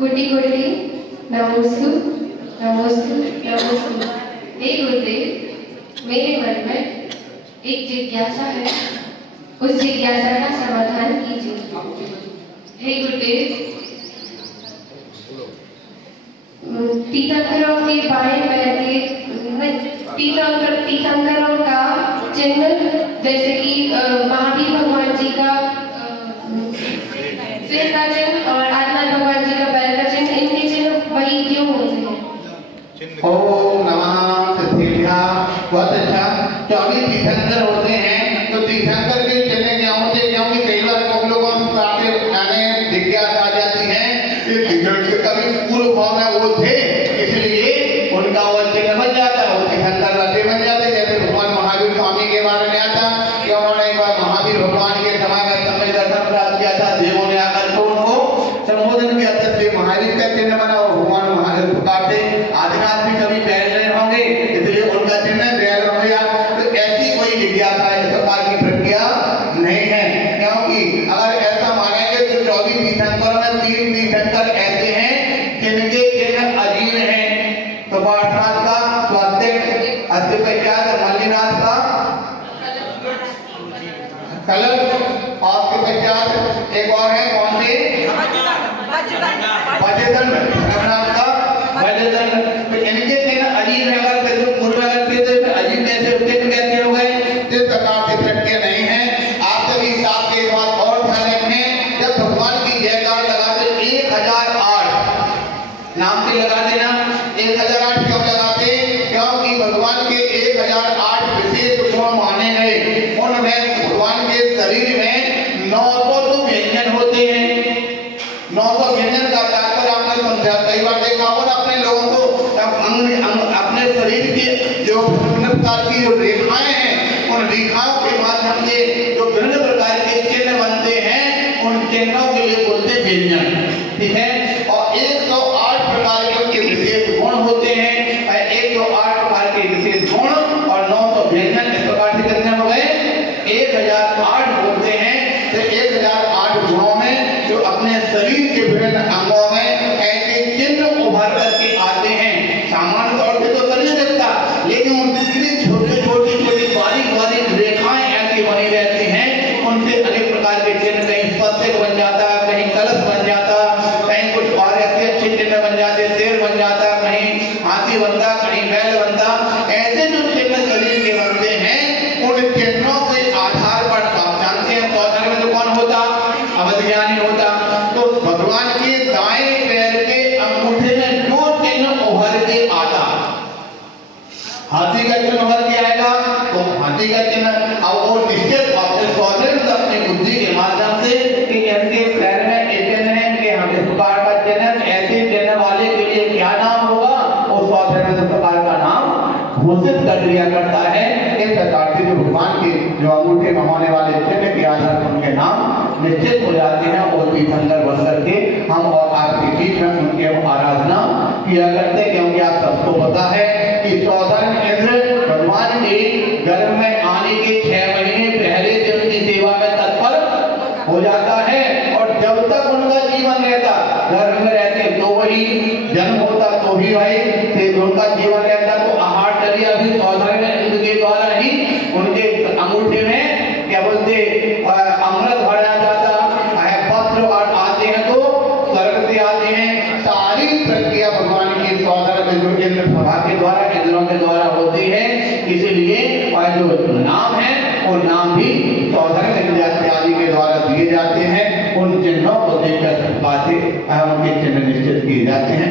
कोटि कोटि नमोस्तु नमोस्तु नमोस्तु। हे गुरुदेव, मेरे मन में एक जिज्ञासा है, उस जिज्ञासा का समाधान कीजिए। हे गुरुदेव, तीर्थंकरों के बाएं पैर के तीर्थंकरों का चिन्ह, जैसे कि महावीर भगवान जी का सिर का चिन्ह और आदिनाथ भगवान जी का पैर का चिन्ह, इनके चिन्ह वही क्यों होते हैं? ओम नमः सिद्धिभ्यां। बहुत अच्छा। 24 तीर्थंकर होते हैं, तो तीर्थंकर के चिन्ह क्या होते हैं? क्योंकि कई बार हम लोगों को आने जिज्ञासा आ जाती है कि तीर्थंकर का भी पूर्व भाव में वो थे, इसलिए उनका वो चिन्ह बन जाता है, वो तीर्थंकर रथे बन जाते। जैसे भगवान महावीर स्वामी के बारे में आता कि उन्होंने एक बार महावीर भगवान के समय दर्शन प्राप्त किया था, देवों ने आकर तो उनको संबोधन किया था, महावीर का चिन्ह बना। भगवान महावीर प्रकार से आदिनाथ भी कभी बैल रहे होंगे, इसलिए उनका चिन्ह बैल हो गया। तो ऐसी कोई जिज्ञासा इस प्रकार की प्रक्रिया नहीं है, क्योंकि अगर ऐसा मानेंगे तो 24 तीर्थंकरों में 3 तीर्थंकर ऐसे हैं जिनके चिन्ह अजीब हैं। तो पार्श्वनाथ का स्वास्तिक, अस्तिपचात मल्लिनाथ का कलश, और पश्चात एक और है कौन से वज्रदंड, रघुनाथ का वज्रदंड। तो इनके चिन्ह अजीब है। अगर फिर पूर्व तो अजीब कैसे चिन्ह कैसे हो गए? इस प्रकार से प्रक्रिया नहीं है। आप सभी साथ के बाद और ध्यान रखें, जब भगवान की जयकार लगाते 1008 नाम से लगा देना। 1008 क्यों लगाते? क्योंकि भगवान के 1008 विशेष गुण माने गए। उनमें भगवान के शरीर में 900 व्यंजन होते हैं। 900 व्यंजन का तात्पर्य आपने समझा, कई बार देखा होगा अपने लोगों को, अपने शरीर की जो विभिन्न प्रकार की जो रेखाएं हैं, उन रेखाओं के माध्यम से जो विभिन्न प्रकार के चिन्ह बनते हैं, उन चिन्हों के लिए बोलते व्यंजन। ठीक है। और 108 प्रकार के उनके विशेष गुण होते हैं। 108 प्रकार के विशेष गुण और 900 व्यंजन, इस प्रकार से कितने हो गए? 1008 बोलते हैं। तो 1008 गुणों में जो अपने शरीर के विभिन्न अंगों में ऐसे चिन्ह उभर करके आते हैं। सामान्य तौर से तो शरीर दिखता, लेकिन उनकी छोटी छोटी बारीक बारीक रेखाएं ऐसी बनी रहती हैं, उनसे अनेक प्रकार के चिन्ह, कहीं स्वस्तिक बन जाता, कहीं कलश बन जाता, कहीं कुछ और ऐसे अच्छे चिन्ह बन जाते, शेर बन जाता, कहीं हाथी बनता, कहीं बैल बनता। ऐसे जो चिन्ह शरीर के बनते हैं, उन चिन्हों के आधार पर आप जानते हैं सौधर में तो कौन होता? अवधज्ञानी होता। तो भगवान के दाएं पैर के अंगूठे में जो चिन्ह उभर के आता, हाथी का चिन्ह उभर के आएगा, तो हाथी का चिन्ह। अब वो निश्चित अपने सौधर में अपनी बुद्धि के माध्यम से कि इनके पैर में एक चिन्ह है, इनके हम इस प्रकार का चिन्ह, ऐसे चिन्ह वाले के लिए क्या नाम होगा, उस सौधर में प्रकार का नाम घोषित कर दिया करता है। इस प्रकार से जो भगवान के जो अंगूठे में होने वाले चिन्ह के आधार पर उनके नाम निश्चित हो जाते हैं, और तीर्थंकर बन करके हम और आपके बीच में उनकी आराधना किया करते हैं। क्योंकि आप सबको पता है कि सौधर्म इंद्र भगवान के गर्भ में आने के 6 महीने पहले से उनकी सेवा में तत्पर हो जाता है, और जब तक उनका जीवन रहता, गर्भ में रहते तो वही जन्म होता, तो भी भाई उनका जीवन रहता। तो आहार चर्या भी सौधर्म इंद्र के द्वारा ही उनके अंगूठे में क्या बोलते अमृत भरा जाता है। पत्र आते हैं तो स्वर्ग से आते हैं। सारी प्रक्रिया भगवान की सौधर्म जो इंद्र सभा के द्वारा, इंद्रों के द्वारा होती है। इसीलिए जो नाम है वो नाम भी सौधर्म इंद्र आदि के द्वारा दिए जाते हैं। उन चिन्हों को देखकर उनके चिन्ह निश्चित किए जाते हैं।